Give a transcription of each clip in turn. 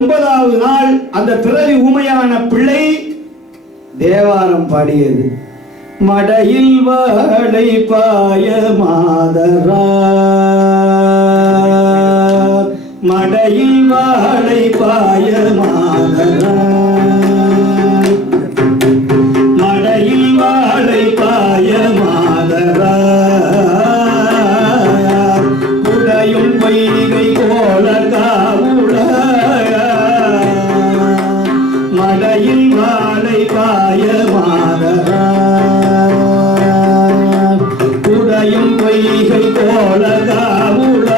9வது நாள் அந்த பிறவி ஊமையான பிள்ளை தேவாரம் பாடியது. மடையில் வாழை பாய மாதரா, மடையில் வாழை பாய மாதரா, மடையில் வாழை பாய மாதரா, குடையும் பொய்கை கோல காவுள, மடையில் வாழை பாய மாதரா, குடையும் பொய்கை கோல காவுள,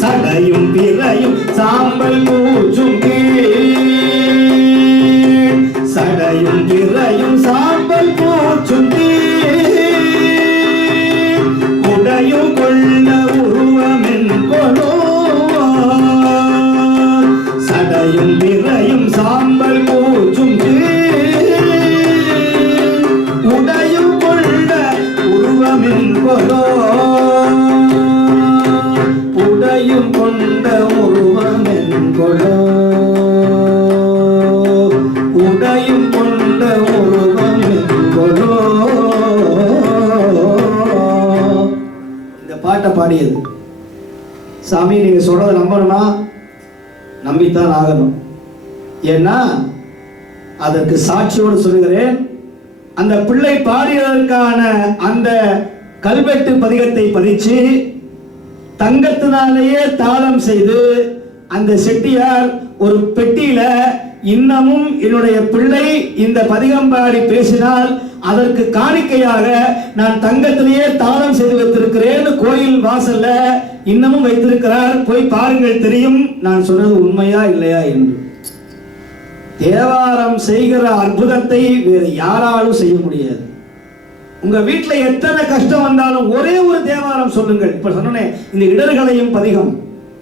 சடையும் பிறையும் சாம்பல் பூச்சும் கீழ், சடையும் பிறையும் சாம்பல் பூச்சும் கீழ், உடையும் கொண்ட உருவமென் கொலோ, சடையும் பிறையும் சாம்பல் பூச்சும் கீழ், உடையும் கொண்ட உருவமென் கொலோ, உடையும் கொண்ட உருவமென் கொலோ, உடையும் கொண்ட உருவமென் கொலோ. இந்த பாட்டை பாடியது சாமி. நீங்க சொல்றதை நம்பணுமா? நம்பித்தான் ஆகணும். ஏன்னா அதற்கு சாட்சியோடு சொல்லுகிறேன். அந்த பிள்ளை பாடியதற்கான அந்த கல்வெட்டு பதிகத்தை பதிச்சு தங்கத்தினாலேயே தாளம் செய்து அந்த செட்டியார் ஒரு பெட்டியில இன்னமும் என்னுடைய பிள்ளை இந்த பதிகம் பாடி பேசினால் அதற்கு காணிக்கையாக நான் தங்கத்திலேயே தாளம் செய்து வைத்திருக்கிறேன் கோயில் வாசல்ல இன்னமும் வைத்திருக்கிறார். போய் பாருங்கள், தெரியும் நான் சொன்னது உண்மையா இல்லையா என்று. தேவாரம் செய்கிற அற்புதத்தை வேறு யாராலும் செய்ய முடியாது. உங்க வீட்டுல எத்தனை கஷ்டம் வந்தாலும் ஒரே ஒரு தேவாரம் சொல்லுங்கள். இப்ப சொன்னேன் இந்த இடர்களையும் பதிகம்.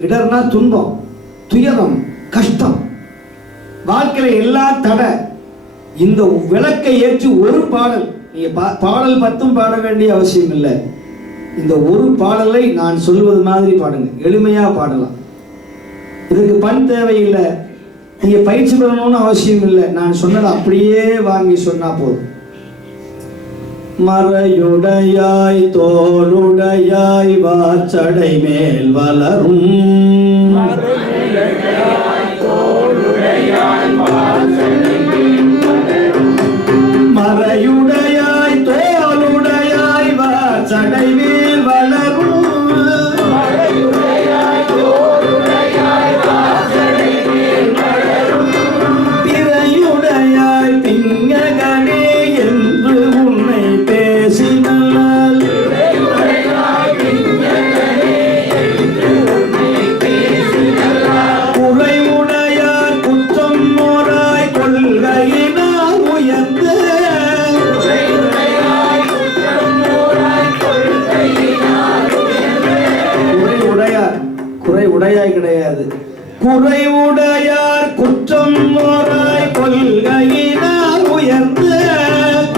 இடர்னா துன்பம், துயரம், கஷ்டம், வாழ்க்கையில எல்லா தடை. இந்த விளக்கை ஏற்றி ஒரு பாடல், நீங்க பாடல் 10 பாட வேண்டிய அவசியம் இல்லை. இந்த ஒரு பாடலை நான் சொல்வது மாதிரி பாடுங்க. எளிமையா பாடலாம். இதுக்கு பண் தேவையில்லை, நீங்க பயிற்சி பெறணும்னு அவசியம் இல்லை. நான் சொன்னதை அப்படியே வாங்கி சொன்னா போதும். மறையுடையாய் தோளுடையாய் வாச்சடை மேல் வளரும், மறையுடையாய் தோளுடையாய் வாச்சடை மேல் வளரும், திரையுடையாய் திங்ககனே என்று உன்னை பேசினால், குறைவுடையார் குற்றம் மோராய் கொள்கையினால் உயர்ந்த, குறைவுடையாய் கிடையாது, குறைவுடையார் குற்றம் மோராய் கொள்கையினால் உயர்ந்த,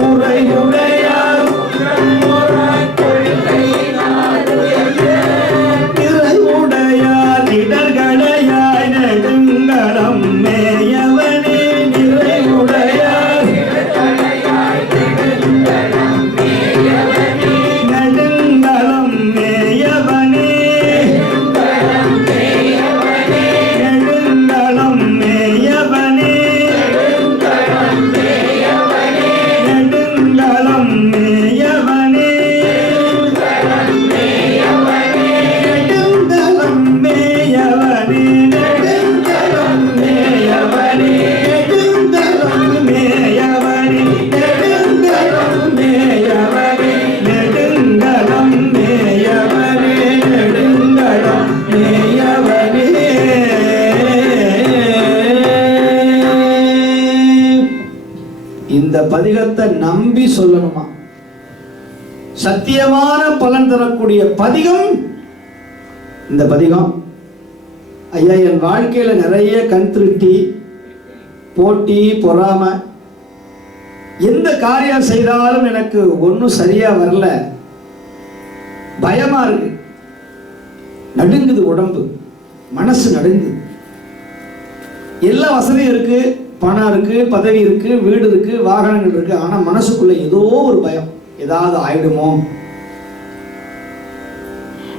குறைவுடையார் நிறைவுடையார் இடர்களையாய் நெடுங்கடம் மேயவனே, நிறைவுடையார் நெடுங்கலம் மேயவனே, நெடுங்கலம் மேயவனே, நெடுங்கலம் மேயவனே, நெடுங்கலம் மேயவனே, நெடுங்கலம் மேயவனே, நெடுங்கலம் மேயவனே, நெடுங்கலம் மேயவனே, நெடுங்கலம் மேயவனே, நெடுங்கலம் மேயவனே. இந்த பதிகத்தை நம்பி சொல்லணுமா? சத்தியமான பலன் தரக்கூடிய பதிகம் இந்த பதிகம். ஐயா, என் வாழ்க்கையில நிறைய கண் திருட்டி, போட்டி, பொறாமை, எந்த காரியம் செய்தாலும் எனக்கு ஒன்றும் சரியா வரல, பயமா இருக்கு, நடுங்குது உடம்பு, மனசு நடுங்குது. எல்லா வசதியும் இருக்கு, பணம் இருக்கு, பதவி இருக்கு, வீடு இருக்கு, வாகனங்கள் இருக்கு. ஆனா மனசுக்குள்ள ஏதோ ஒரு பயம், ஏதாவது ஆயிடுமோ.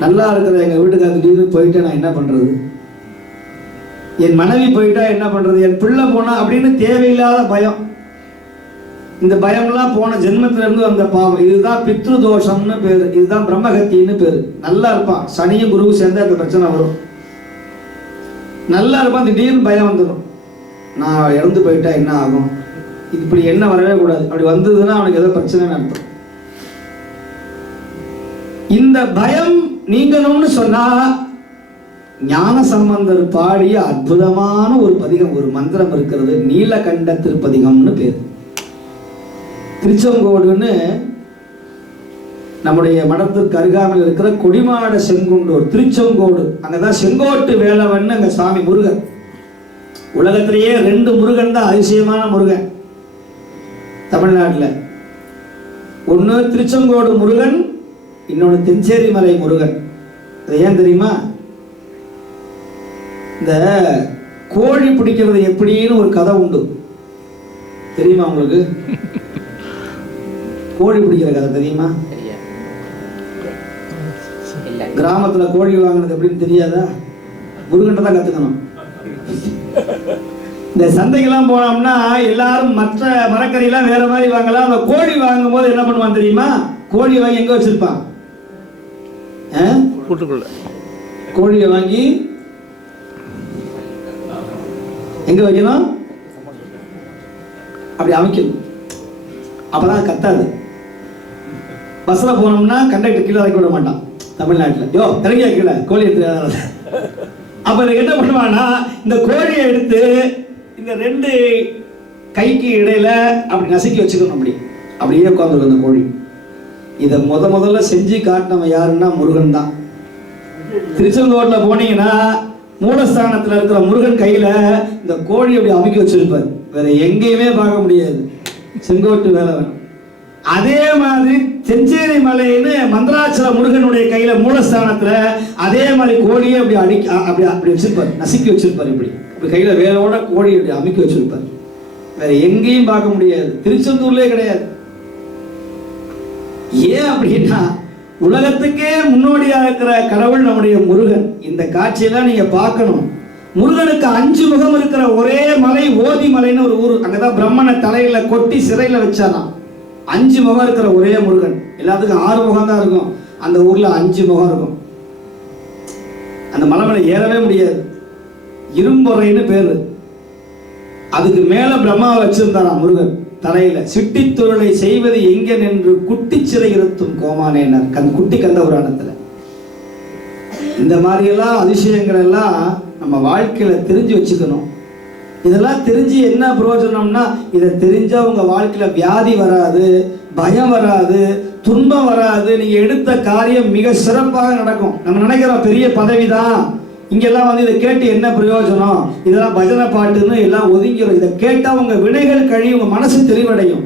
நல்லா இருக்கிற எங்க வீட்டுக்காரர் திடீர்னு போயிட்டா நான் என்ன பண்றது, என் மனைவி போயிட்டா என்ன பண்றது, என் பிள்ளை போனா அப்படின்னு தேவையில்லாத பயம். இந்த பயம்லாம் போன ஜென்மத்தில இருந்து வந்த பாவம். இதுதான் பித்ரு தோஷம்னு பேரு, இதுதான் பிரம்மகத்தின்னு பேரு. நல்லா இருப்பான், சனியும் குருவும் சேர்ந்தா அந்த பிரச்சனை வரும். நல்லா இருப்பான், திடீர்னு பயம் வந்துடும். நான் இறந்து போயிட்டா என்ன ஆகும், இப்படி என்ன வரவே கூடாது. அப்படி வந்ததுன்னா அவனுக்கு ஏதோ பிரச்சனைன்னு அர்த்தம். இந்த பயம் நீங்கணும்னு சொன்னா ஞான சம்பந்தர் பாடிய அற்புதமான ஒரு பதிகம், ஒரு மந்திரம் இருக்கிறது. நீலகண்ட திருப்பதிகம்னு பேர். திருச்செங்கோடுன்னு நம்முடைய மடத்திற்கு அருகாமையில் இருக்கிற கொடிமாட செங்குண்டூர் திருச்செங்கோடு, அங்கதான் செங்கோட்டு வேலவன் அங்க சாமி முருகன். உலகத்திலேயே 2 முருகன் தான் அதிசயமான முருகன் தமிழ்நாட்டில். ஒன்று திருச்செங்கோடு முருகன், இன்னொன்று தென்சேரி மலை முருகன். அது ஏன் தெரியுமா? இந்த கோழி பிடிக்கிறது எப்படின்னு ஒரு கதை உண்டு, தெரியுமா உங்களுக்கு? கோழி பிடிக்கிற கதை தெரியுமா? கிராமத்துல கோழி வாங்கினது எப்படின்னு தெரியாதா? முருகன் தான் கத்துக்கணும். இந்த சந்தைக்கெல்லாம் போனோம்னா எல்லாரும் மற்ற மரக்கறியெல்லாம் வேற மாதிரி வாங்கலாம். அந்த கோழி வாங்கும் போது என்ன பண்ணுவான் தெரியுமா? கோழி வாங்கி எங்க வச்சிருப்பான்? கோழியை வாங்கி எங்க வைக்கணும்? அப்படி அமைக்கணும், அப்பதான் கத்தாது. பஸ்ல போனோம்னா கண்டக்டர் கீழே இறக்கி விட மாட்டான் தமிழ்நாட்டில். யோ இறங்கியா கீழே, கோழி எடுத்து. அப்ப என்ன பண்ணுவான்னா இந்த கோழியை எடுத்து இந்த 2 கைக்கு இடையில அப்படி நசுக்கி வச்சுக்கணும். அப்படியே உட்காந்துருக்கும் அந்த கோழி. இதை முதல்ல செஞ்சு காட்டினவன் யாருன்னா முருகன் தான். திருச்செங்கோட்டுல போனீங்கன்னா மூலஸ்தானத்துல இருக்கிற முருகன் கையில இந்த கோழி அப்படி அமைக்க வச்சிருப்பார். வேற எங்கேயுமே பார்க்க முடியாது, செங்கோட்டு வேலவன். அதே மாதிரி தென்சேரி மலைன்னு மந்திராச்சல முருகனுடைய கையில மூலஸ்தானத்துல அதே மாதிரி கோழியை அப்படி வச்சிருப்பார், நசுக்கி வச்சிருப்பார். இப்படி கையில வேலோட கோழி அப்படி அமைக்க வச்சிருப்பார். வேற எங்கேயும் பார்க்க முடியாது, திருச்செந்தூர்லயே கிடையாது. ஏன் அப்படின்னா உலகத்துக்கே முன்னோடியா இருக்கிற கடவுள் நம்முடைய முருகன். இந்த காட்சியெல்லாம் நீங்க பார்க்கணும். முருகனுக்கு 5 முகம் இருக்கிற ஒரே மலை ஓதி மலைன்னு ஒரு ஊர். அங்கதான் பிரம்மனை தலையில கொட்டி சிறையில வச்சாராம். 5 முகம் இருக்கிற ஒரே முருகன். எல்லாத்துக்கும் 6 முகம் தான் இருக்கும், அந்த ஊர்ல 5 முகம் இருக்கும். அந்த மலை மேல ஏறவே முடியாது, இரும்பொறைன்னு பேரு. அதுக்கு மேல பிரம்மாவை வச்சிருந்தாராம் முருகன் தலையில. சிட்டித்தொழிலை செய்வது எங்க நின்று குட்டி சிறை இருத்தும் கோமானேனர் குட்டி கந்த புராணத்துல. இந்த மாதிரி எல்லாம் அதிசயங்கள் எல்லாம் நம்ம வாழ்க்கையில தெரிஞ்சு வச்சுக்கணும். இதெல்லாம் தெரிஞ்சு என்ன பிரயோஜனம்னா, இதை தெரிஞ்சா உங்க வாழ்க்கையில வியாதி வராது, பயம் வராது, துன்பம் வராது. நீங்க எடுத்த காரியம் மிக சிறப்பாக நடக்கும். நம்ம நினைக்கிறோம் பெரிய பதவிதான், இங்கெல்லாம் வந்து இதை கேட்டு என்ன பிரயோஜனம், இதெல்லாம் பஜனை பாட்டுன்னு எல்லாம் ஒதுங்கிடும். இதை கேட்டா உங்க வினைகள் கழியும், உங்க மனசு தெளிவடையும்.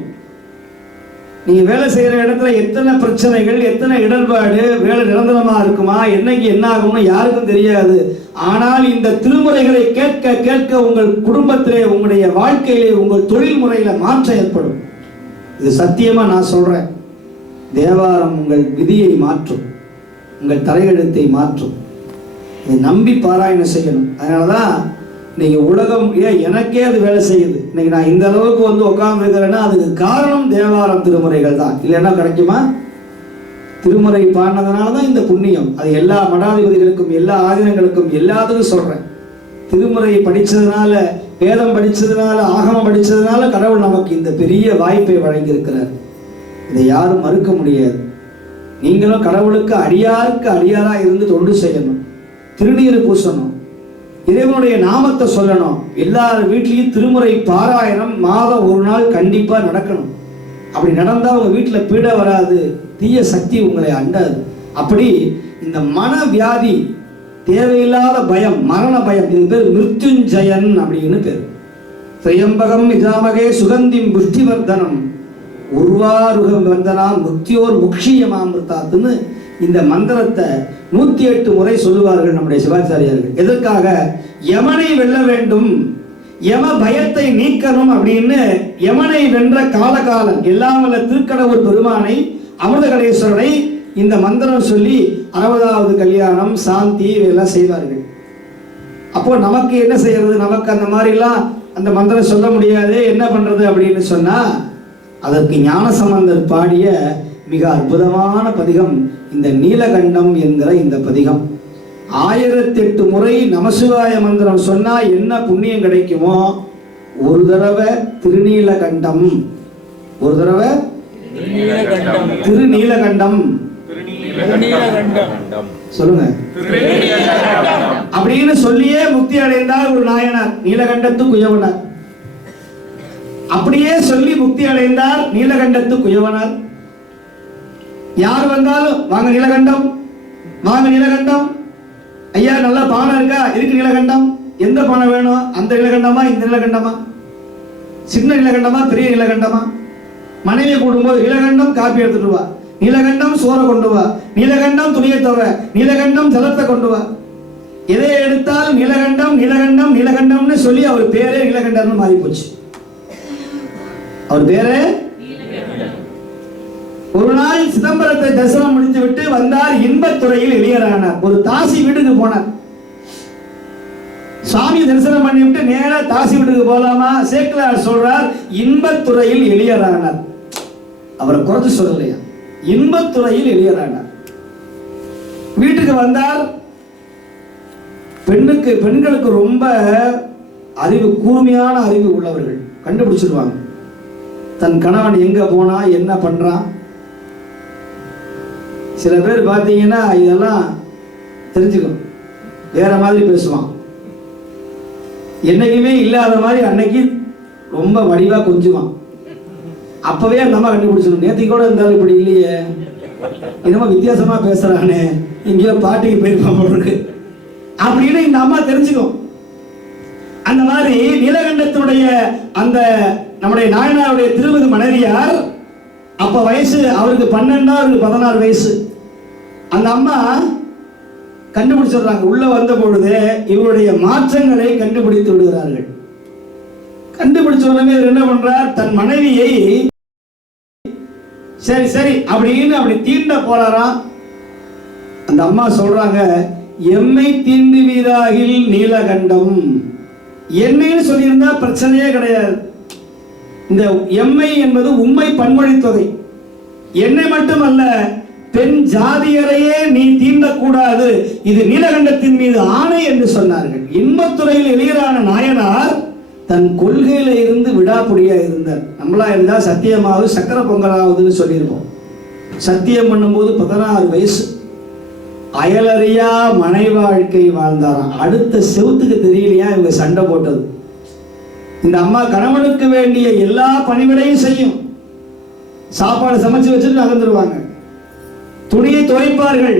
நீங்க வேலை செய்யற இடத்துல எத்தனை பிரச்சனைகள், எத்தனை இடர்பாடு, வேலை நிரந்தரமா இருக்குமா, என்னைக்கு என்ன ஆகும்னு யாருக்கும் தெரியாது. ஆனால் இந்த திருமுறைகளை கேட்க கேட்க உங்கள் குடும்பத்திலே, உங்களுடைய வாழ்க்கையிலே, உங்கள் தொழில் முறையில மாற்றம் ஏற்படும். இது சத்தியமா நான் சொல்றேன். தேவாரம் உங்கள் விதியை மாற்றும், உங்கள் தலையெழுத்தை மாற்றும். இதை நம்பி பாராயணம் செய்யணும். அதனாலதான் இன்னைக்கு உலகம் எனக்கே அது வேலை செய்யுது. இன்னைக்கு நான் இந்த அளவுக்கு வந்து உட்கார்ந்து இருக்கிறேன்னா அதுக்கு காரணம் தேவாரம் திருமுறைகள் தான். இல்லைன்னா கிடைக்குமா? திருமுறை பாடினதுனால தான் இந்த புண்ணியம். அது எல்லா மடாதிபதிகளுக்கும், எல்லா ஆதீனங்களுக்கும், எல்லாத்துக்கும் சொல்றேன். திருமுறை படிச்சதுனால, வேதம் படிச்சதுனால, ஆகமம் படிச்சதுனால கடவுள் நமக்கு இந்த பெரிய வாய்ப்பை வழங்கி இருக்கிறார். இதை யாரும் மறுக்க முடியாது. நீங்களும் கடவுளுக்கு அடியாருக்கு அடியாரா இருந்து தொண்டு செய்யணும், திருநீறு பூசணும், இறைவனுடைய நாமத்தை சொல்லணும். எல்லார் வீட்லயும் திருமுறை பாராயணம் மாதம் 1 நாள் கண்டிப்பா நடக்கணும். அப்படி நடந்தா உங்க வீட்டுல பீட வராது, தீய சக்தி உங்களை அண்டாது. அப்படி இந்த மன வியாதி, தேவையில்லாத பயம், மரண பயம், இது பேர் மிருத்யுஞ்சயன் அப்படின்னு பேர். திரையம்பகம் இதாமகே சுகந்திம் புஷ்டிவர்தனம் உருவாருகம் வந்தனாம் முக்தியோர் முக்ஷியமாமிருத்தாத்துன்னு இந்த மந்திரத்தை 108 முறை சொல்லுவார்கள் நம்முடைய சிவாச்சாரியார்கள். எதற்காக? யமனை வெல்ல வேண்டும், யம பயத்தை நீக்கணும் அப்படின்னு. யமனை வென்ற காலகாலன் எல்லாம் வல்ல திருக்கடவுள் பெருமானை, அமிர்தகடேஸ்வரனை இந்த மந்திரம் சொல்லி 60வது கல்யாணம், சாந்தி இதெல்லாம் செய்வார்கள். அப்போ நமக்கு என்ன செய்யறது? நமக்கு அந்த மாதிரிலாம் அந்த மந்திரம் சொல்ல முடியாது, என்ன பண்றது அப்படின்னு சொன்னா, அதற்கு ஞானசம்பந்தர் பாடிய மிக அற்புதமான பதிகம் இந்த நீலகண்டம் என்கிற இந்த பதிகம். 1008 முறை நமசிவாய மந்திரம் சொன்னா என்ன புண்ணியம் கிடைக்குமோ, ஒரு தடவை திருநீலகண்டம், ஒரு தடவை திருநீலகண்டம் சொல்லுங்க அப்படின்னு சொல்லியே முக்தி அடைந்தார் ஒரு நாயனார், நீலகண்டத்து குயவனார். அப்படியே சொல்லி முக்தி அடைந்தார் நீலகண்டத்து குயவனார். யார் வந்தாலும் வாங்க நீலகண்டம், வாங்க நீலகண்டம், ஐயா நல்ல பானை இருக்கா, இருக்கு நீலகண்டம், எந்த பானை வேணும், அந்த நீலகண்டமா இந்த நீலகண்டமா, சின்ன நீலகண்டமா பெரிய நீலகண்டமா, மனைவி கூடும்போது நீலகண்டம் காப்பி எடுத்துட்டு வா, நீலகண்டம் சோறை கொண்டு வா, நீலகண்டம் துணியை தவ, நீலகண்டம் ஜலத்தை கொண்டு வா. எதை எடுத்தால் நீலகண்டம் நீலகண்டம் நீலகண்டம்னு சொல்லி அவர் பேரே நீலகண்டம்னு மாறி போச்சு. அவர் பேரே. ஒரு நாள் சிதம்பரத்தை தரிசனம் முடித்து விட்டு வந்தார், இன்பத்துறையில் எளியரானார். ஒரு தாசி வீட்டுக்கு போனார். சுவாமி தரிசனம் பண்ணிவிட்டு நேரா தாசி வீட்டுக்கு போலாமா? சேக்கிழார் சொல்றார், இன்பத்துறையில் எளியரானார். அவரை குறைச்சு சொல்லலையா, இன்பத்துறையில் எளியரானார். வீட்டுக்கு வந்தார். பெண்களுக்கு ரொம்ப அறிவு, கூர்மையான அறிவு உள்ளவர்கள் கண்டுபிடிச்சிருவாங்க. தன் கணவன் எங்க போனா என்ன பண்றான். சில பேர் பார்த்தீங்கன்னா இதெல்லாம் தெரிஞ்சுக்கும், வேற மாதிரி பேசுவான். என்னைக்குமே இல்லாத மாதிரி அன்னைக்கு ரொம்ப வடிவா கொஞ்சுவான். அப்பவே நம்ம கண்டுபிடிச்சிடும், நேற்று கூட இருந்தாலும் இப்படி இல்லையே, என்னமோ வித்தியாசமா பேசுறானே, இங்கேயோ பாட்டிக்கு போயிருப்பான் இருக்கு அப்படின்னு இந்த அம்மா தெரிஞ்சுக்கும். அந்த மாதிரி நீலகண்டத்தினுடைய அந்த நம்முடைய நாயனாருடைய திருமதி மனைவியார், அப்ப வயசு அவருக்கு 12, அவருக்கு 16 வயசு. அந்த அம்மா கண்டுபிடிச்சிடுறாங்க. உள்ள வந்த பொழுது இவருடைய மாற்றங்களை கண்டுபிடித்து விடுகிறார்கள். கண்டுபிடிச்ச உடனே என்ன பண்றார், தன் மனைவியை சரி சரி அப்படின்னு அப்படி தீண்ட போறாராம். அந்த அம்மா சொல்றாங்க, எம்மை தீண்டு வீராகில் நீலகண்டம். என்னைன்னு சொல்லியிருந்தா பிரச்சனையே கிடையாது. இந்த எம்மை என்பது உண்மை பன்மொழி தொகை. என்னை மட்டுமல்ல, பெண் ஜாதியரையே நீ தீண்டக்கூடாது, இது நீலகண்டத்தின் மீது ஆணை என்று சொன்னார்கள். இன்பத்துறையில் எளியரான நாயனார் தன் கொள்கையில இருந்து விடாப்புடியா இருந்தார். நம்மளா இருந்தா சத்தியமாவது சக்கர பொங்கலாவதுன்னு சொல்லியிருப்போம். சத்தியம் பண்ணும்போது 16 வயசு. அயலறியா மனை வாழ்க்கை வாழ்ந்தாராம். அடுத்த செவுத்துக்கு தெரியலையா இவங்க சண்டை போட்டது. இந்த அம்மா கணவனுக்கு வேண்டிய எல்லா பணிவிடையும் செய்யும். சாப்பாடு சமைச்சு வச்சுட்டு நகர்ந்துருவாங்க, துணியை துவைப்பார்கள்,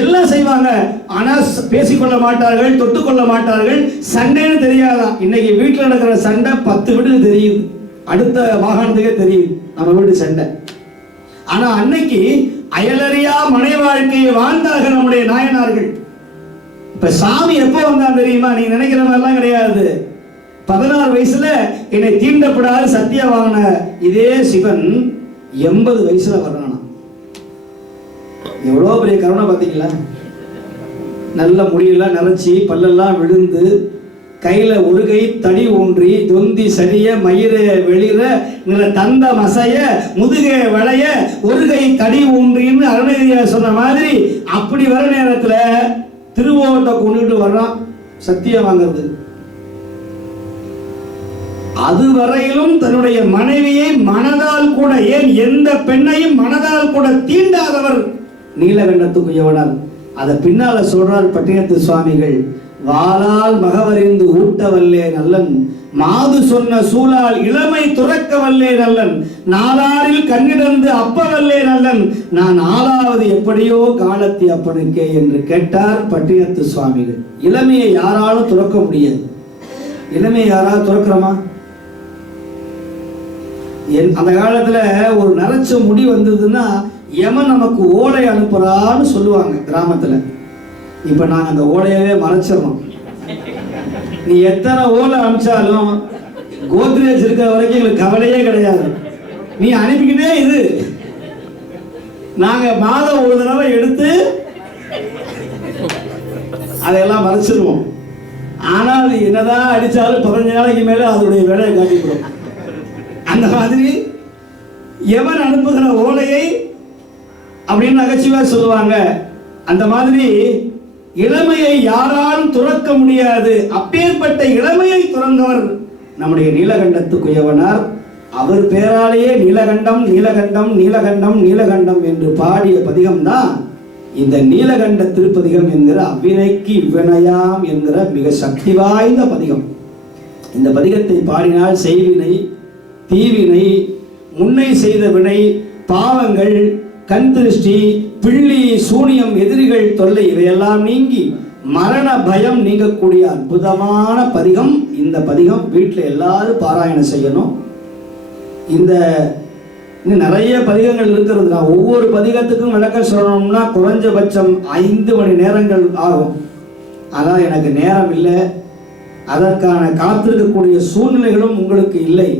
எல்லாம் செய்வாங்க. ஆனா பேசிக்கொள்ள மாட்டார்கள், தொட்டுக்கொள்ள மாட்டார்கள். சண்டைன்னு தெரியாதான். இன்னைக்கு வீட்டில் நடக்கிற சண்டை 10 வீட்டுக்கு தெரியுது, அடுத்த மாகாணத்துக்கே தெரியுது நம்ம வீட்டு சண்டை. ஆனா அன்னைக்கு அயலறியா மனை வாழ்க்கையை வாழ்ந்தார்கள் நம்முடைய நாயனார்கள். இப்ப சாமி எப்போ வந்தான் தெரியுமா? நீங்க நினைக்கிற மாதிரிலாம் கிடையாது. 16 வயசுல என்னை தீண்டப்படாது சத்தியம் வாங்கின இதே சிவன் 80 வயசுல வர்றானா. எவ்வளவு பெரிய கருணை பார்த்தீங்களா? நல்ல முடியெல்லாம் நினைச்சி, பல்லெல்லாம் விழுந்து, கையில ஒரு கை தடி ஊன்றி, தொந்தி சரிய, மயிர வெளிர, தந்த மசைய, முதுகை வளைய, ஒரு கை தடி ஊன்றின்னு அருணகிரியார் சொன்ன மாதிரி அப்படி வர நேரத்துல திருவோட்டை கொண்டுட்டு வர்றான் சத்தியம் வாங்கிறது. அதுவரையிலும் தன்னுடைய மனைவியை மனதால் கூட, ஏன் எந்த பெண்ணையும் மனதால் கூட தீண்டாதவர் நீலகண்டத்துக்குரியவனார். அதை பின்னால சொல்றார் பட்டினத்து சுவாமிகள், வாளால் மகவறிந்து ஊட்டவல்லே நல்லன், மாது சொன்ன சூழால் இளமை துறக்கவல்லே நல்லன், நாளாரில் கண்ணிடந்து அப்பவல்லே நல்லன், நான் ஆளாவது எப்படியோ காலத்தி அப்பனுக்கே என்று கேட்டார் பட்டினத்து சுவாமிகள். இளமையை யாராலும் துறக்க முடியாது. இளமையை யாராவது துறக்கிறோமா? அந்த காலத்துல ஒரு நரைச்ச முடி வந்ததுன்னா யமன் நமக்கு ஓலை அனுப்புறான்னு சொல்லுவாங்க கிராமத்துல. இப்ப நாங்க அந்த ஓலையவே மறைச்சிடணும். நீ எத்தனை ஓலை அனுப்பிச்சாலும் கோத்ரேஜ் இருக்கிற வரைக்கும் எங்களுக்கு கவலையே கிடையாது. நீ அனுப்பிக்கிட்டே இது, நாங்க மாதம் ஒரு தடவை எடுத்து அதையெல்லாம் மறைச்சிருவோம். ஆனால் என்னதான் அடிச்சாலும் 15 நாளைக்கு மேல அதனுடைய வேலையை காட்டிக்கிறோம். அந்த மாதிரி எவன் அனுப்புகிற ஓலையை அப்படின்னு நகைச்சுவா சொல்லுவாங்க. அந்த மாதிரி இளமையை யாராலும் துறக்க முடியாது. அப்பேற்பட்ட இளமையை துறந்தவர் நம்முடைய நீலகண்டத்துக்குயவனார். அவர் பேராலேயே நீலகண்டம் நீலகண்டம் நீலகண்டம் நீலகண்டம் என்று பாடிய பதிகம் தான் இந்த நீலகண்ட திருப்பதிகம் என்கிற அவ்வினைக்கு இவ்வினையாம் என்கிற மிக சக்தி வாய்ந்த பதிகம். இந்த பதிகத்தை பாடினால் செய்வினை, தீவினை, முன்னை செய்த வினை, பாவங்கள், கண் திருஷ்டி, பிள்ளி, சூனியம், எதிரிகள் தொல்லை இவையெல்லாம் நீங்கி மரண பயம் நீங்கக்கூடிய அற்புதமான பதிகம் இந்த பதிகம். வீட்டில் எல்லாரும் பாராயணம் செய்யணும். இந்த இன்னும் நிறைய பதிகங்கள் இருக்கிறது. நான் ஒவ்வொரு பதிகத்துக்கும் விளக்கம் சொல்லணும்னா குறைஞ்சபட்சம் 5 மணி நேரங்கள் ஆகும். ஆனால் எனக்கு நேரம் இல்லை, அதற்கான காத்திருக்கக்கூடிய சூழ்நிலைகளும் உங்களுக்கு இல்லை.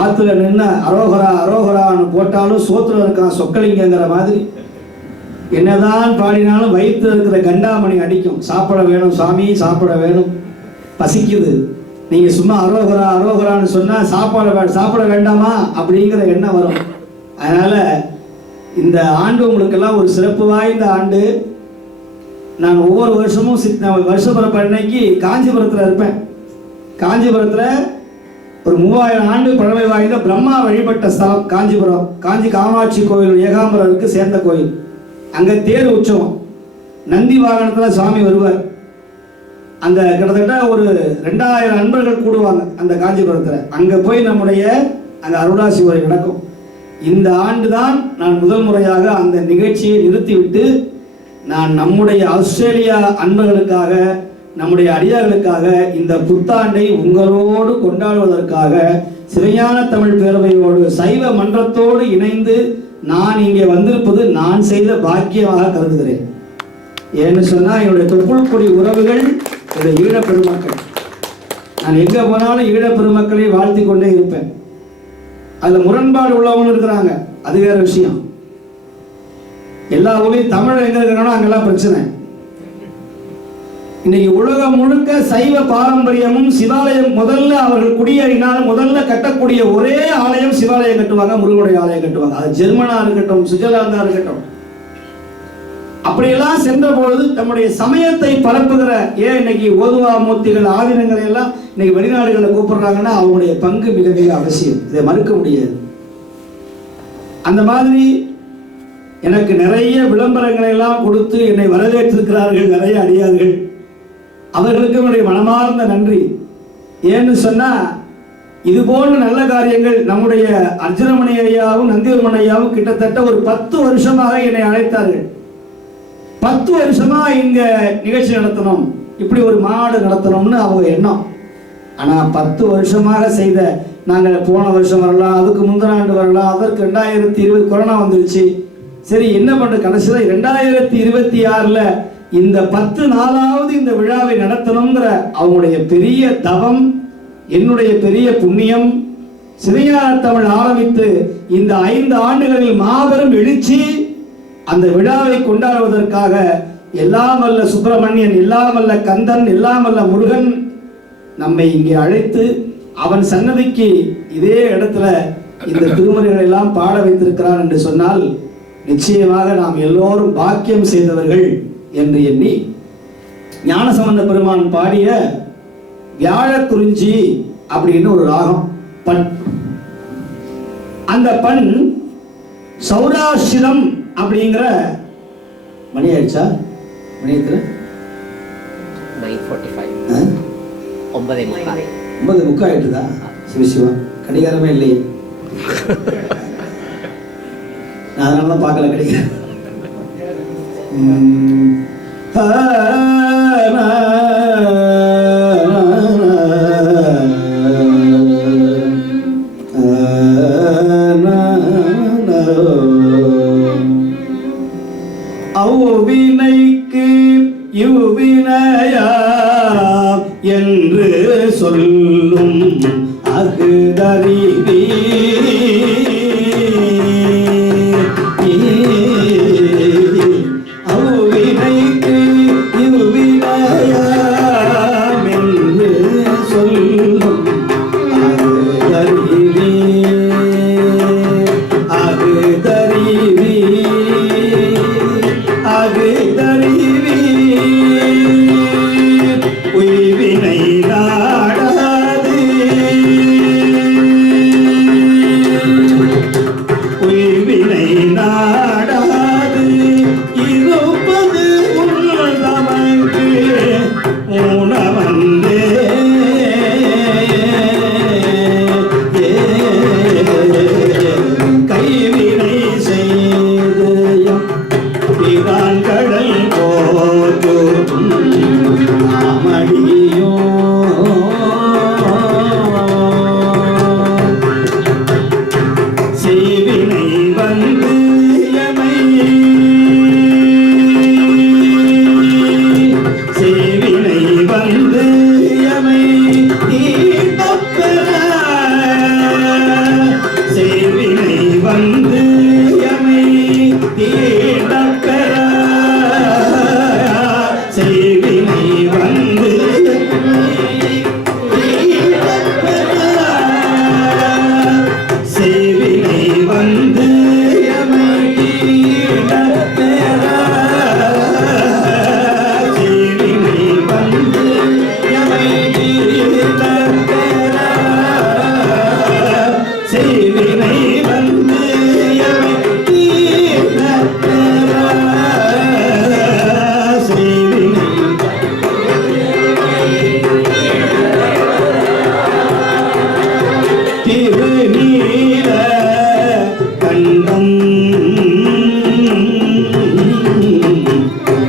ஆற்றுல நின்று அரோகரா அரோகரான்னு போட்டாலும் சோத்துல இருக்கான் சொக்கலிங்கங்கிற மாதிரி என்னதான் பாடினாலும் வயிற்றுல இருக்கிற கண்டாமணி அடிக்கும். சாப்பிட வேணும் சாமி, சாப்பிட வேணும், பசிக்குது. நீங்க சும்மா அரோகரா அரோகரான்னு சொன்னா சாப்பிட வேண்டாமா அப்படிங்கிற எண்ணம் வரும். அதனால இந்த ஆண்டு உங்களுக்கெல்லாம் ஒரு சிறப்பு வாய்ந்த ஆண்டு. நான் ஒவ்வொரு வருஷமும் வருஷப்பிறப்பு அன்னைக்கு காஞ்சிபுரத்தில் இருப்பேன். காஞ்சிபுரத்தில் ஒரு 3000 ஆண்டு பழமை வாய்ந்த பிரம்மா வழிபட்ட ஸ்தலம் காஞ்சிபுரம். காஞ்சி காமாட்சி கோயில் ஏகாம்பரருக்கு சேர்ந்த கோயில். அங்கே தேர் உற்சவம், நந்தி வாகனத்தில் சாமி வருவார். அந்த கிட்டத்தட்ட ஒரு 2000 நண்பர்கள் கூடுவாங்க அந்த காஞ்சிபுரத்தில். அங்கே போய் நம்முடைய அங்கே அருளாசி உரை நடக்கும். இந்த ஆண்டு தான் நான் முதல் முறையாக அந்த நிகழ்ச்சியை நிறுத்திவிட்டு நான் நம்முடைய ஆஸ்திரேலியா அன்பர்களுக்காக, நம்முடைய அடியார்களுக்காக இந்த புத்தாண்டை உங்களோடு கொண்டாடுவதற்காக சிவஞான தமிழ் பேரவையோடு சைவ மன்றத்தோடு இணைந்து நான் இங்கே வந்திருப்பது நான் செய்த பாக்கியமாக கருதுகிறேன். ஏன்னு சொன்னால் என்னுடைய தொப்புள்கொடி உறவுகள் என்னுடைய ஈழ பெருமக்கள். நான் எங்கே போனாலும் ஈழ பெருமக்களை வாழ்த்தி கொண்டே இருப்பேன். அதில் முரண்பாடு உள்ளவங்க இருக்கிறாங்க, அது வேற விஷயம். எல்லா ஊர்லையும் தமிழ் எங்கே இருக்கிறோன்னா அங்கெல்லாம் பிரச்சனை. இன்னைக்கு உலகம் முழுக்க சைவ பாரம்பரியமும் சிவாலயம் முதல்ல அவர்கள் குடியேறினால் முதல்ல கட்டக்கூடிய ஒரே ஆலயம் சிவாலயம் கட்டுவாங்க, முருகனுடைய ஆலயம் கட்டுவாங்க. அது ஜெர்மனா இருக்கட்டும், சுவிட்சர்லாந்தா இருக்கட்டும். அப்படியெல்லாம் சென்ற பொழுது நம்முடைய சமயத்தை பரப்புகிற இன்னைக்கு ஓதுவா மூர்த்திகள் ஆதீனங்களை எல்லாம் இன்னைக்கு வெளிநாடுகளை கூப்பிடுறாங்கன்னா அவங்களுடைய பங்கு மிக மிக அவசியம். இதை மறுக்க முடியாது. அந்த மாதிரி எனக்கு நிறைய விளம்பரங்களை எல்லாம் கொடுத்து என்னை வரவேற்றிருக்கிறார்கள் நிறைய அடியார்கள். அவர்களுக்கு என்னுடைய மனமார்ந்த நன்றி. ஏன்னு சொன்னா இது போன்ற நல்ல காரியங்கள் நம்முடைய அர்ஜுனமணி ஐயாவும் நந்திவர்மன் ஐயாவும் கிட்டத்தட்ட ஒரு 10 வருஷமாக என்னை அழைத்தார்கள். 10 வருஷமா இங்க நிகழ்ச்சி நடத்தணும், இப்படி ஒரு மாநாடு நடத்தணும்னு அவங்க எண்ணம். ஆனா 10 வருஷமாக செய்த நாங்கள் போன வருஷம் வரலாம், அதுக்கு முந்தின ஆண்டு வரலாம், அதற்கு 2020 கொரோனா வந்துருச்சு. சரி என்ன பண்ற, கடைசியில் 2026ல இந்த 10 நாளாவது இந்த விழாவை நடத்தணுங்கிற அவங்களுடைய பெரிய தவம், என்னுடைய பெரிய புண்ணியம். சிவஞான தமிழ் ஆரம்பித்து இந்த 5 ஆண்டுகளில் மாபெரும் எழுச்சி. அந்த விழாவை கொண்டாடுவதற்காக எல்லாம் வல்ல சுப்பிரமணியன், எல்லாம் வல்ல கந்தன், எல்லாம் வல்ல முருகன் நம்மை இங்கே அழைத்து அவன் சன்னதிக்கு இதே இடத்துல இந்த திருமுறைகளை எல்லாம் பாட வைத்திருக்கிறான் என்று சொன்னால் நிச்சயமாக நாம் எல்லோரும் பாக்கியம் செய்தவர்கள் என்று எண்ணி ஞானசம்பந்த பெருமான் பாடிய வியாழக்குறிஞ்சி அப்படின்னு ஒரு ராகம் பண். அந்த பண் சௌராஷ்டிரம் அப்படிங்கிற மணி ஆயிடுச்சா? மணி 9:45 ஆயிட்டுதா? சிவசிவா கடிகாரமே இல்லையே. நான் அதனால தான் பார்க்கல கடிகாரம். என்று சொல்லும் அகுதறிவி அவ்வினைக்கு இவ்வினையாம் என்று சொல்லும் அகுதறிவி அகுதறிவி அகுதறிவி உய்வினை நாடாது உய்வினை நாடாது இருப்பது உள்நமக்கு உணவந்தே கைவினை செய்தயம் பிரான் கடல் போற்றும் நாமடியோ செய்வினை வந்து எமை செய்வினை வந்து எமை தீட்டப்பெற செய்வினை வந்து எமை தீட்டப்பெற செய்வினை வந்து செய்வினை வந்து எமை தீட்டப்பெற செய்வினை வந்து எமை தீட்டப்பெற செய்வினை வந்து எமை தீட்டப்பெற செய்வினை திருநீல கண்டம்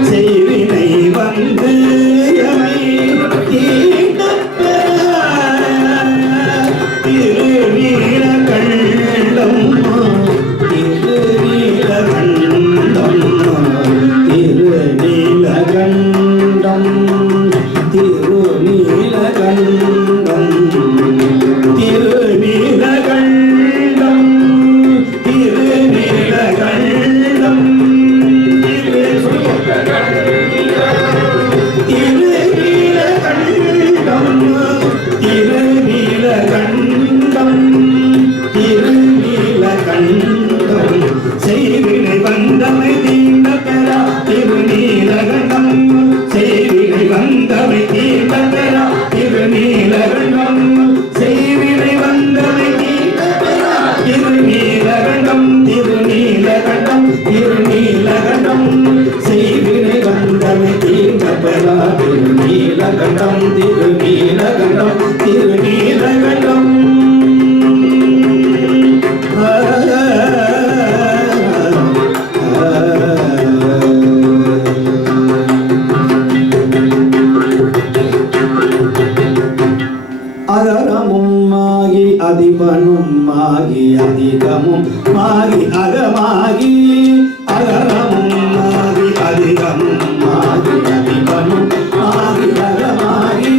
செய்வினை வந்து எமை தீட்டப்பெற திருநீல கண்டம் திருநீல கண்டம் திருநீல கண்டம் திருநீல கண்டம் திருநீலகண்டம் திருநீலகண்டம் திருநீலகண்டம் திருநீலகண்டம் திருநீலகண்டம் செய்வினை வந்தமை தீண்டப்பெற திருநீலகண்டம் செய்வினை வந்தமை தீண்டப்பெற திருநீலகண்டம் செய்வினை வந்தமை தீண்டப்பெற திருநீலகண்டம் திருநீலகண்டம் திருநீலகண்டம் செய்வினை வந்தமை தீண்டப்பெற திருநீலகண்டம் திருநீலகண்டம் திருநீலகண்டம் அகரமும் ஆகி அதிபனும் ஆகி அதிகமும் ஆகி அகமாகி அகரமும் ஆகி அதிகமும் ஆகி அதிபனும் ஆகி அகமாகி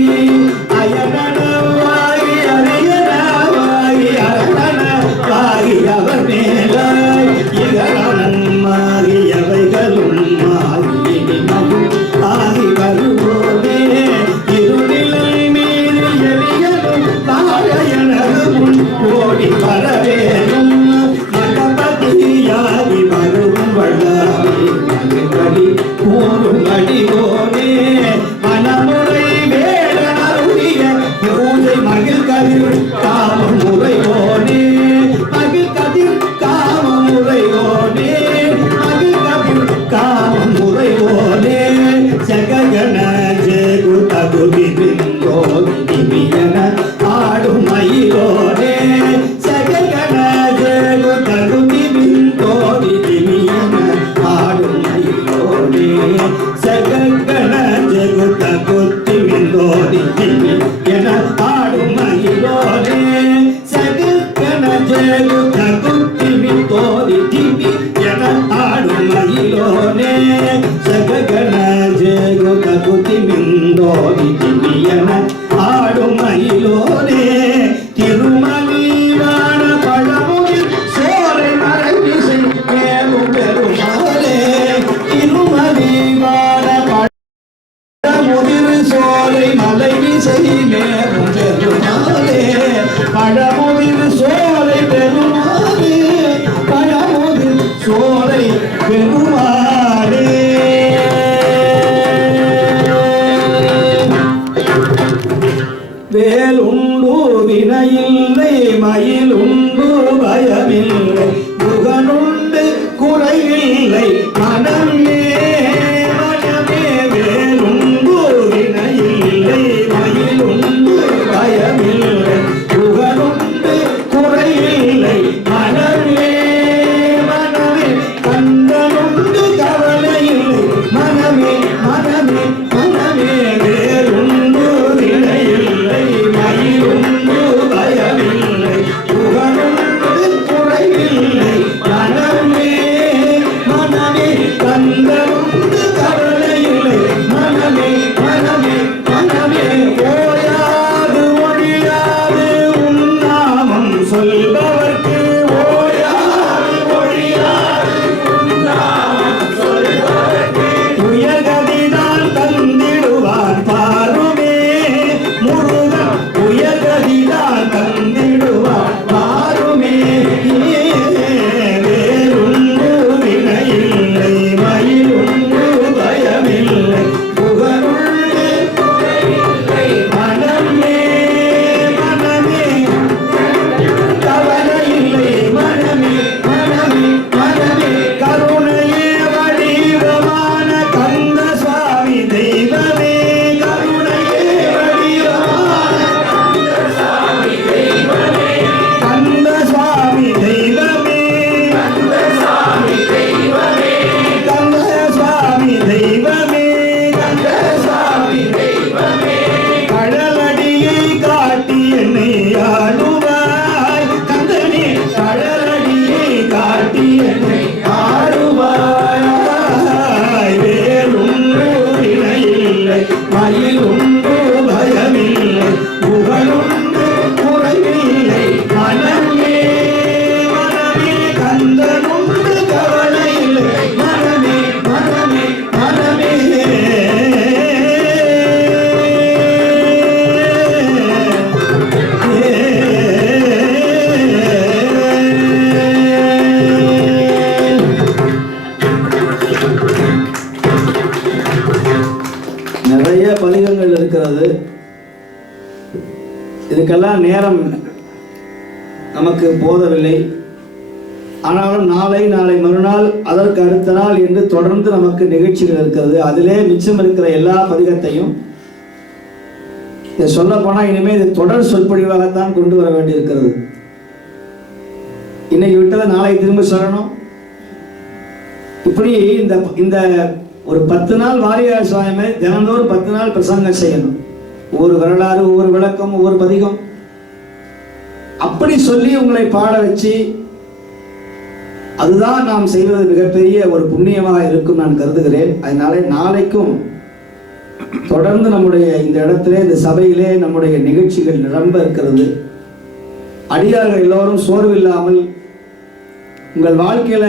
அயனவாகி அரியனவாகி அரணவாகி அவர் மேலாய் இகரமும் ஆகி அவைகளும் ஆகி இனிமகும் ஆகி வருவோமே இருநிலை மீது எளியனும் தாழையனது முன் ஓடி வரவேணும் மகபதியாகி வரும் வள்ளாவே மகபடி கூறும் அடிவோனே மனமுறை வேடனருடைய பூஜை மகிழ் கதிர் காமம் முறைவோனே மகிழ் கதிர் காமம் முறைவோனே மகிழ் கதிர் காமம் முறைவோனே ஜககண ஜெகு தகுதி பிந்தோதி திமியன ஆடும் மயிலோனே ஜககண ஜெகு தகுதி பிந்தோதி திமியன ஆடும் மயிலோனே ஜககண ஜெகு தகுதி பிந்தோதி திமியன ஆடும் மயிலோனே ஜககண ஜெகு தகுதி பிந்தோதி திமியன ஆடும் மயிலோனே ஜககண ஜெகு தகுதி பிந்தோதி திமியன மலை விசையிலே பெருமாளே பழமுதிர் சோலை பெருமாளே பழமுதிர் சோலை பெருமாளே வேலுண்டு வினையில்லை மயிலுண்டு பயமில்லை முகனுண்டு குறையில்லை மனமே மனமே வேலுண்டு வினையில்லை மயிலுண்டு பயமில்லை முகனுண்டு குறையில்லை மனமே மனமே கந்தனுண்டு கவலையில்லை மனமே மனமே மனமே வேலுண்டு வினையில்லை மயிலுண்டு பயமில்லை புகழுண்டு குறைவில்லை மனமே மனமே கந்தனுண்டு கவலையில்லை மனமே மனமே மனமே ஓயாது ஒழியாது உன்னாமம் சொல்பவர்க்கு ஓயாது ஒழியாது உன்னாமம் சொல்பவர்க்கு உயர்கதிதான் தந்திடுவான் பாருமே முருகன் உயர்கதிதான் தந்திடுவான் பாருமே வேலுண்டு வினையில்லை மயிலுண்டு பயமில்லை புகழுண்டு குறைவில்லை மனமே மனமே கவலையில்லை மனமே மனமே மனமே கருணையே வடிவமான கந்த சுவாமி தெய்வமே கருணையே வடிவமான கந்த சுவாமி தெய்வமே கந்த சுவாமி தெய்வமே கந்த சுவாமி தெய்வமே கந்த சுவாமி தெய்வமே கடலடியை காட்டி என்னை ஆளுவாய் கந்தனே கடலடியை காட்டி என்னை ஆளுவாய் வேலுண்டு வினையில்லை மயிலுண்டு பயமில்லை புகழுண்டு குறைவில்லை மனமே மனமே கந்தனுண்டு கவலையில்லை மனமே மனமே மனமே நிறைய பதிகங்கள் இருக்கிறது. இதுக்கெல்லாம் நேரம் நமக்கு போதவில்லை. ஆனாலும் நாளை மறுநாள் அதற்கு அடுத்த நாள் என்று தொடர்ந்து நமக்கு நிகழ்ச்சிகள் இருக்கிறது. அதிலே மிச்சம் இருக்கிற எல்லா பதிகத்தையும் இதை சொல்ல போனால் இனிமேல் இது தொடர் சொற்பொழிவாகத்தான் கொண்டு வர வேண்டியிருக்கிறது. இன்னைக்கு விட்டதை நாளை திரும்ப சொல்லணும். இப்படி இந்த ஒரு 10 நாள் வாரியார் சுவாமி தினந்தோறும் 10 நாள் பிரசங்கம் செய்யணும். ஒவ்வொரு வரலாறு, ஒவ்வொரு விளக்கம், ஒவ்வொரு பதிகம் அப்படி சொல்லி உங்களை பாட வச்சு, அதுதான் நாம் செய்வது மிகப்பெரிய ஒரு புண்ணியமாக இருக்கும் நான் கருதுகிறேன். அதனால நாளைக்கும் தொடர்ந்து நம்முடைய இந்த இடத்திலே, இந்த சபையிலே நம்முடைய நிகழ்ச்சிகள் நிரம்ப இருக்கிறது. அடியார்கள் எல்லோரும் சோர்வில்லாமல் உங்கள் வாழ்க்கையில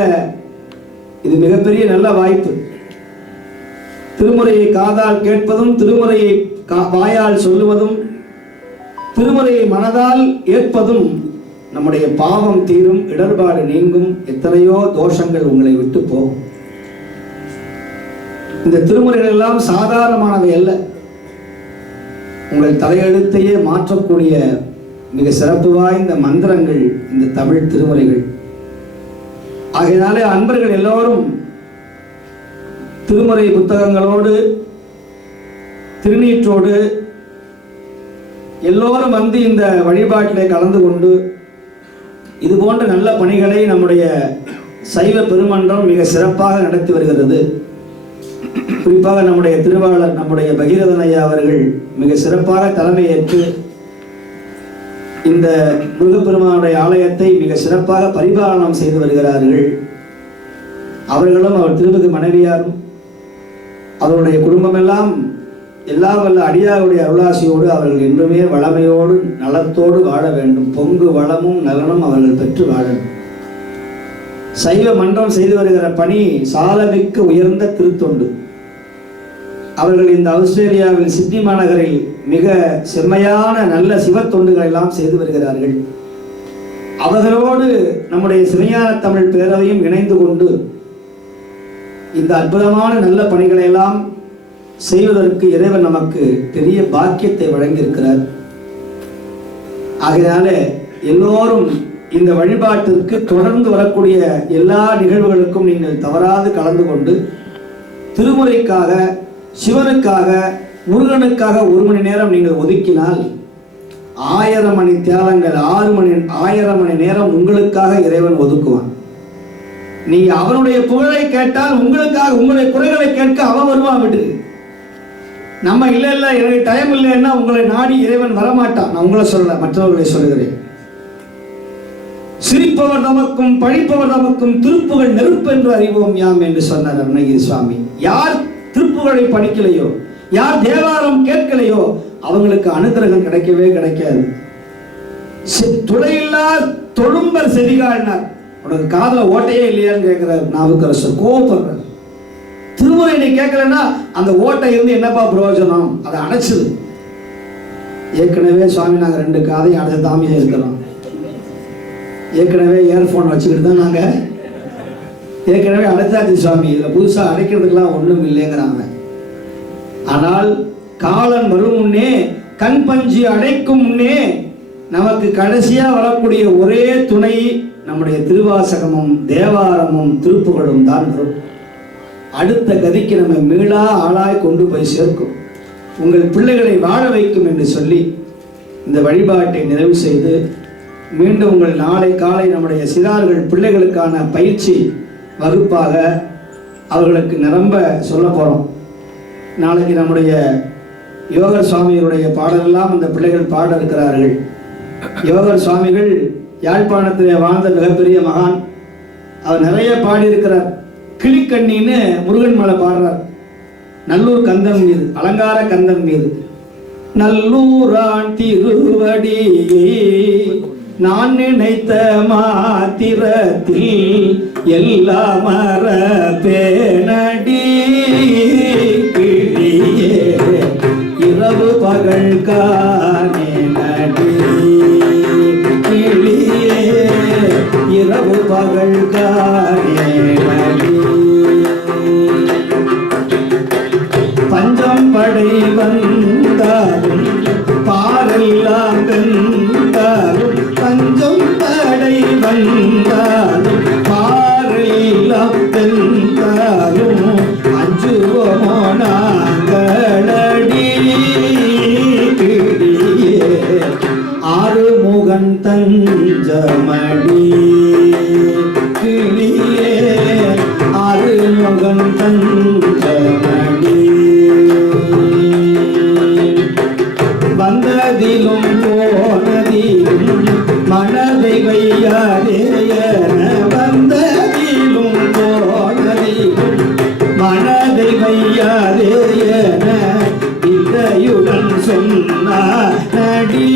இது மிகப்பெரிய நல்ல வாய்ப்பு. திருமுறையை காதால் கேட்பதும், திருமுறையை வாயால் சொல்லுவதும், திருமுறையை மனதால் ஏற்பதும் நம்முடைய பாவம் தீரும், இடர்பாடு நீங்கும், எத்தனையோ தோஷங்கள் உங்களை விட்டு போகும். இந்த திருமுறைகள் எல்லாம் சாதாரணமானவை அல்ல. உங்கள் தலையெழுத்தையே மாற்றக்கூடிய மிக சிறப்பு வாய்ந்த மந்திரங்கள் இந்த தமிழ் திருமுறைகள். ஆகையினாலே அன்பர்கள் எல்லோரும் திருமுறை புத்தகங்களோடு, திருநீற்றோடு எல்லோரும் வந்து இந்த வழிபாட்டிலே கலந்து கொண்டு இது போன்ற நல்ல பணிகளை நம்முடைய சைவ பெருமன்றம் மிக சிறப்பாக நடத்தி வருகிறது. குறிப்பாக நம்முடைய திருவாளர், நம்முடைய பகீரதன் ஐயா அவர்கள் மிக சிறப்பாக தலைமையேற்று இந்த முருகப்பெருமானுடைய ஆலயத்தை மிக சிறப்பாக பரிபாலனம் செய்து வருகிறார்கள். அவர்களும் அவர் திருமிகு மனைவியாரும் அவருடைய குடும்பமெல்லாம் எல்லா வல்ல அடியாருடைய அருளாசியோடு அவர்கள் என்றுமே வளமையோடு நலத்தோடு வாழ வேண்டும். பொங்கு வளமும் நலனும் அவர்கள் பெற்று வாழணும். சைவ மன்றம் செய்து வருகிற பணி சாலமிக்க உயர்ந்த திருத்தொண்டு. அவர்கள் இந்த ஆஸ்திரேலியாவில் சிட்னி மாநகரில் மிக செம்மையான நல்ல சிவத்தொண்டுகள் எல்லாம் செய்து வருகிறார்கள். அவர்களோடு நம்முடைய சிவஞான தமிழ் பேரவையும் இணைந்து கொண்டு இந்த அற்புதமான நல்ல பணிகளை எல்லாம் செய்வதற்கு இறைவன் நமக்கு பெரிய பாக்கியத்தை வழங்கியிருக்கிறார். ஆகையால எல்லோரும் இந்த வழிபாட்டிற்கு தொடர்ந்து வரக்கூடிய எல்லா நிகழ்வுகளுக்கும் நீங்கள் தவறாது கலந்து கொண்டு திருமுறைக்காக, சிவனுக்காக, முருகனுக்காக 1 மணி நேரம் நீங்கள் ஒதுக்கினால் 1000 மணி தியாகங்கள் 1000 மணி நேரம் உங்களுக்காக இறைவன் ஒதுக்குவான். நீங்க அவனுடைய புகழை கேட்டால் உங்களுக்காக உங்களுடைய குறைகளை கேட்க அவன் வருவான். விட்டு நம்ம இல்ல எனக்கு டைம் இல்லைன்னா உங்களை நாடி இறைவன் வரமாட்டான். நான் உங்களை சொல்லல, மற்றவர்களை சொல்லுகிறேன். சிரிப்பவர் தமக்கும் பழிப்பவர் தமக்கும் திருப்புகள் நெருப்பு என்று அறிவோம் யாம் என்று சொன்னார் அருணகிரி சுவாமி. யார் திருப்புகளை படிக்கலையோ, யார் தேவாரம் கேட்கலையோ அவங்களுக்கு அனுகிரகம் கிடைக்கவே கிடைக்காது. துளையில்லா தொழும்பர் செவிகாழ்னார். உனக்கு காதல ஓட்டையே இல்லையான்னு கேட்கிறார் நாவுக்கரசர். கோபப்படுறார். திருமுறை நீ கேட்கலன்னா அந்த ஓட்டை இருந்து என்னப்பா பிரயோஜனம்? அதை அடைச்சது. ஏற்கனவே சுவாமி நாங்கள் 2 காதையும் அடைச்ச தாமியா இருக்கிறோம். ஏற்கனவே இயர்ஃபோன் வச்சுக்கிட்டு தான் நாங்கள் ஏற்கனவே அடைச்சாச்சு சுவாமி. இதில் புதுசாக அடைக்கிறதுக்கெல்லாம் ஒன்றும் இல்லைங்கிறாங்க. ஆனால் காலன் வரும் முன்னே, கண் பஞ்சு அடைக்கும் முன்னே நமக்கு கடைசியா வரக்கூடிய ஒரே துணை நம்முடைய திருவாசகமும் தேவாரமும் திருப்புகழும் தான் வரும். அடுத்த கதிக்கு நம்ம மீளா ஆளாய் கொண்டு போய் சேர்க்கும். உங்கள் பிள்ளைகளை வாழ வைக்கும் என்று சொல்லி இந்த வழிபாட்டை நிறைவு செய்து மீண்டும் உங்கள் நாளை காலை நம்முடைய சிறார்கள் பிள்ளைகளுக்கான பயிற்சி வகுப்பாக அவர்களுக்கு நிரம்ப சொல்ல போகிறோம். நாளைக்கு நம்முடைய யோகர் சுவாமிகளுடைய பாடலெல்லாம் அந்த பிள்ளைகள் பாட இருக்கிறார்கள். யோகர் சுவாமிகள் யாழ்ப்பாணத்தில் வாழ்ந்த மிகப்பெரிய மகான். அவர் நிறைய பாடியிருக்கிறார். கிளிக்கண்ணின்னு முருகன் மலை பாடுறார். நல்லூர் கந்தன் மீது, அலங்கார கந்தன் மீது. நல்லூரான் திருவடி நான் நினைத்த மாத்திரத்தில் எல்லா மர பேனடி கிளியே இரவு பகல் காணே நடி கிளியே இரவு பகல் காணே நடி. பஞ்சம் படை வந்தாலும் பாரெல்லாம் வெந்தாலும், பஞ்சம் படை வந்தாலும் பாரெல்லாம் வெந்தாலும் அஞ்சுவோமோ நாங்களடி கிளியே ஆறுமுகன் தஞ்சமடி கிளியே ஆறுமுகன் தஞ்சமடி. வந்ததிலும் போனதிலும் மனதை வையாதே என, வந்ததிலும் போனதிலும் மனதை வையாதே என இதையுடன் சொன்னார் நடி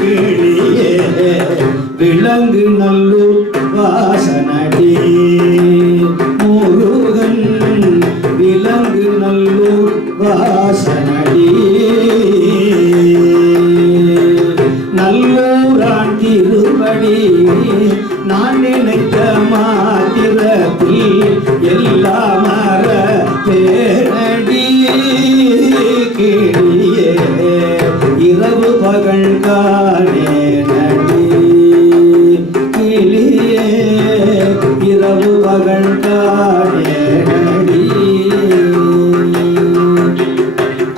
கிளியே விலங்கு நல்லூர் வாசனடி முருகன் விலங்கு நல்லூர் வாசனடி. நல்லூரான் திருப்படி நான் நினைத்த மாத்திரத்தில் எல்லா மர பேரடி கிளியே இரவு பகல் காணே நடி கிளியே இரவு பகல் காணே நடி.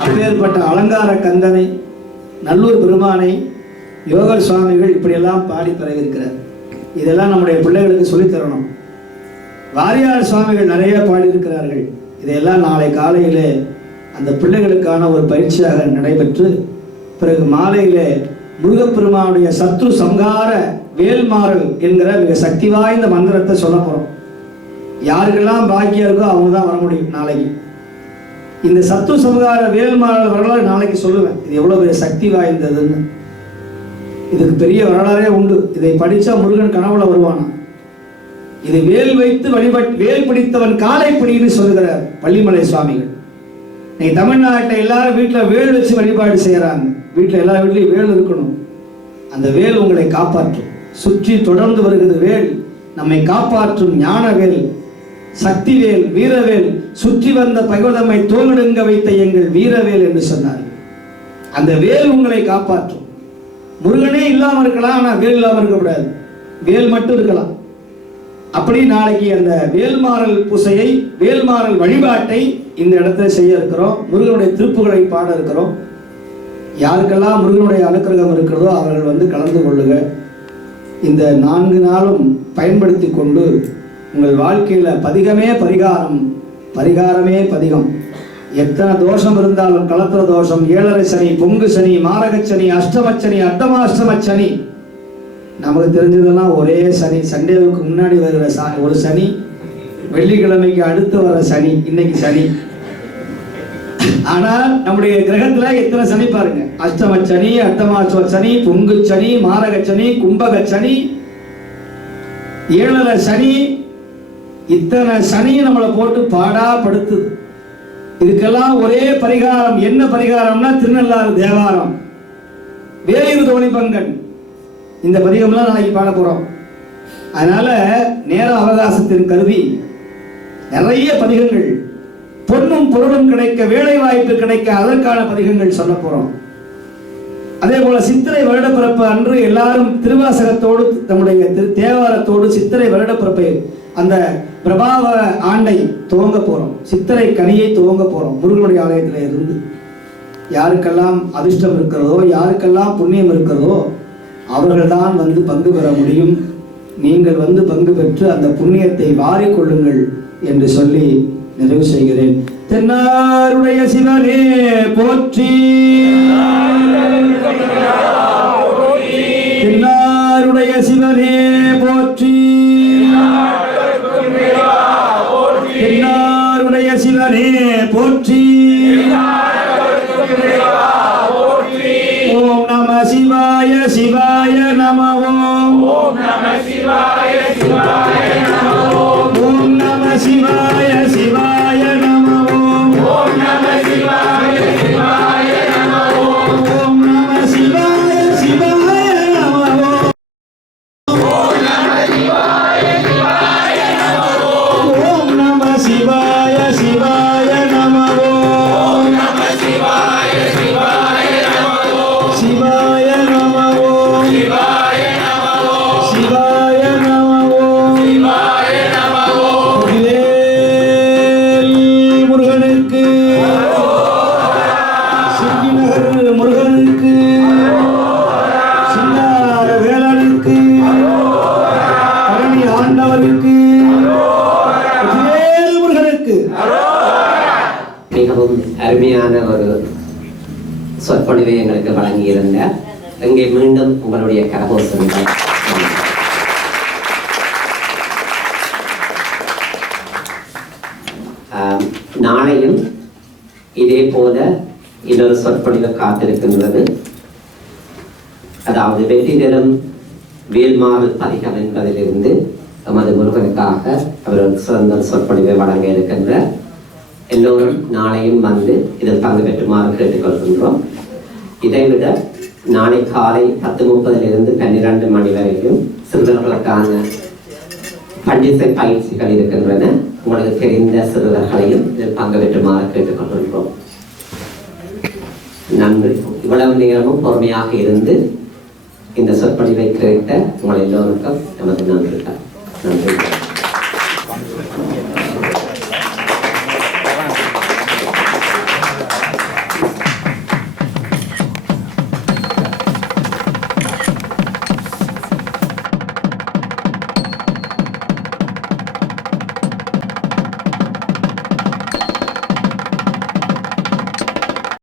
அப்பேற்பட்ட அலங்கார கந்தனை, நல்லூர் பெருமானை யோகர் சுவாமிகள் இப்படியெல்லாம் பாடி பரவியிருக்கிறார். இதெல்லாம் நம்முடைய பிள்ளைகளுக்கு சொல்லித்தரணும். வாரியார் சுவாமிகள் நிறைய பாடியிருக்கிறார்கள். இதையெல்லாம் நாளை காலையிலே அந்த பிள்ளைகளுக்கான ஒரு பயிற்சியாக நடைபெற்று பிறகு மாலையிலே முருகப்பெருமானுடைய சத்ரு சங்கார வேல்மாறல் என்கிற மிக சக்தி வாய்ந்த மந்திரத்தை சொல்ல போகிறோம். யாருக்கெல்லாம் பாக்கியம் இருக்கோ அவங்க தான் வர முடியும் நாளைக்கு. இந்த சத்ரு சங்கார வேல்மாறல் வரலாறு நாளைக்கு சொல்லுவேன். இது எவ்வளோ பெரிய சக்தி வாய்ந்ததுன்னு. இதுக்கு பெரிய வரலாறே உண்டு. இதை படித்தா முருகன் கனவுல வருவானா. இது வேல் வைத்து வேல் பிடித்தவன் காலை பிடின்னு சொல்லுகிறார் பள்ளிமலை சுவாமிகள். நீ தமிழ்நாட்டில் எல்லாரும் வீட்டில் வேல் வச்சு வழிபாடு செய்கிறாங்க. வீட்டில் எல்லா வீட்லையும் வேல் இருக்கணும். அந்த வேல் உங்களை காப்பாற்றும். சுற்றி தொடர்ந்து வருகிறது வேல், நம்மை காப்பாற்றும் ஞான வேல், சக்தி வேல், வீரவேல். சுற்றி வந்த பகைவதம்மை தோலெடுங்க வைத்த எங்கள் வீரவேல் என்று சொன்னார். அந்த வேல் உங்களை காப்பாற்றும். முருகனே இல்லாமல் இருக்கலாம், ஆனால் வேல் இல்லாமல் இருக்கக்கூடாது. வேல் மட்டும் இருக்கலாம். அப்படி நாளைக்கு அந்த வேல்மாறல் பூசையை, வேல்மாறல் வழிபாட்டை இந்த இடத்துல செய்ய இருக்கிறோம். முருகனுடைய திருப்புகளை பாட இருக்கிறோம். யாருக்கெல்லாம் முருகனுடைய அனுக்கிரகம் இருக்கிறதோ அவர்கள் வந்து கலந்து கொள்ளுங்க. இந்த 4 நாளும் பயன்படுத்தி கொண்டு உங்கள் வாழ்க்கையில் பதிகமே பரிகாரம், பரிகாரமே பதிகம். எத்தனை தோஷம் இருந்தாலும், கலத்திர தோஷம், 7.5 சனி, பொங்கு சனி, மாரகச்சனி, அஷ்டமச்சனி, அட்டமாஷ்டமச்சனி, நமக்கு தெரிஞ்சதெல்லாம் ஒரே சனி. சண்டேவுக்கு முன்னாடி வருகிற ஒரு சனி, வெள்ளிக்கிழமைக்கு அடுத்து வர சனி, இன்னைக்கு சனி. ஆனால் நம்முடைய கிரகத்துல எத்தனை சனி பாருங்க. அஷ்டமச்சனி, அட்டமாஷ்டம சனி, பொங்கு சனி, மாரகச்சனி, கும்பகச்சனி, 7.5 சனி. இத்தனை சனி நம்மளை போட்டு பாடா படுத்துது. இதுக்கெல்லாம் ஒரே பரிகாரம். என்ன பரிகாரம்னா திருநள்ளாறு தேவாரம், வேலிரு தோணி பங்கன். இந்த பதிகம்லாம் நாளைக்கு பாட போறோம். அதனால நேர அவகாசத்தின் கருதி நிறைய பதிகங்கள், பொன்னும் பொருளும் கிடைக்க, வேலை வாய்ப்பு கிடைக்க, அதற்கான பதிகங்கள் சொல்ல போறோம். அதே போல சித்திரை வருடப்பிறப்பு அன்று எல்லாரும் திருவாசகத்தோடு, நம்முடைய தேவாரத்தோடு சித்திரை வருடப்பிறப்பை, அந்த பிரபாவ ஆண்டை துவங்க போறோம். சித்திரை கனியை துவங்க போறோம். முருகனுடைய ஆலயத்தில் இருந்து யாருக்கெல்லாம் அதிர்ஷ்டம் இருக்கிறதோ, யாருக்கெல்லாம் புண்ணியம் இருக்கிறதோ அவர்கள்தான் வந்து பங்கு பெற முடியும். நீங்கள் வந்து பங்கு பெற்று அந்த புண்ணியத்தை வாரிக்கொள்ளுங்கள் என்று சொல்லி நிறைவு செய்கிறேன். தென்னாருடைய சிவனே போற்றி, தென்னாருடைய சிவனே போற்றி, தென்னாருடைய சிவனே போற்றி. ஓம் நம சிவாய சிவாய நம. ஓம் நம சிவாய சிவாய நம. ஓம் நம சிவாய சிவாய நம. ஓம் நம சிவாய சிவாய நம. ஓம் நம சிவாய சிவாய நம. ஓம் நம சிவாய சிவாய நம. ஓம் நம சிவாய சிவாய நம. ஓம் நம சிவாய சிவாய நம. சிவாய நம. ஓம் சிவாய நம. சிவாய நம. ஓம் சிவாய நம. வேல் முருகனுக்கு, சிங்கிநகர் முருகனுக்கு, சின்னார வேலனுக்கு, பழனி ஆண்டவருக்கு, வேல் முருகனுக்கு. மிகவும் அருமையான ஒரு சொற்பொழிவை எங்களுக்கு வழங்கியிருந்த இங்கே மீண்டும் உங்களுடைய கரகோஷங்கள். நாளையும் இதே போல இன்னொரு சொற்பொழிவு காத்திருக்கின்றது. அதாவது வெற்றி தரும் வேல்மாறல் பதிகம் என்பதிலிருந்து நமது முருகனுக்காக அவர் சிறந்த சொற்பொழிவை வழங்க இருக்கின்ற எல்லோரும் நாளையும் வந்து இதில் பங்கு பெற்றுமாறு கேட்டுக்கொள்கின்றோம். இதைவிட நாளை காலை 10:30 12 மணி வரைக்கும் சிறுவர்களுக்கான பண்டிசை பயிற்சிகள் இருக்கின்றன. உங்களுக்கு தெரிந்த சிறுவர்களையும் இதில் பங்கு பெற்றுமாறு கேட்டுக்கொள்கின்றோம். நன்றி. இவ்வளவு நேரமும் பொறுமையாக இருந்து இந்த சொற்பொழிவை கேட்ட உங்கள் எல்லோருக்கும் நமது நன்றிகள். நன்றி.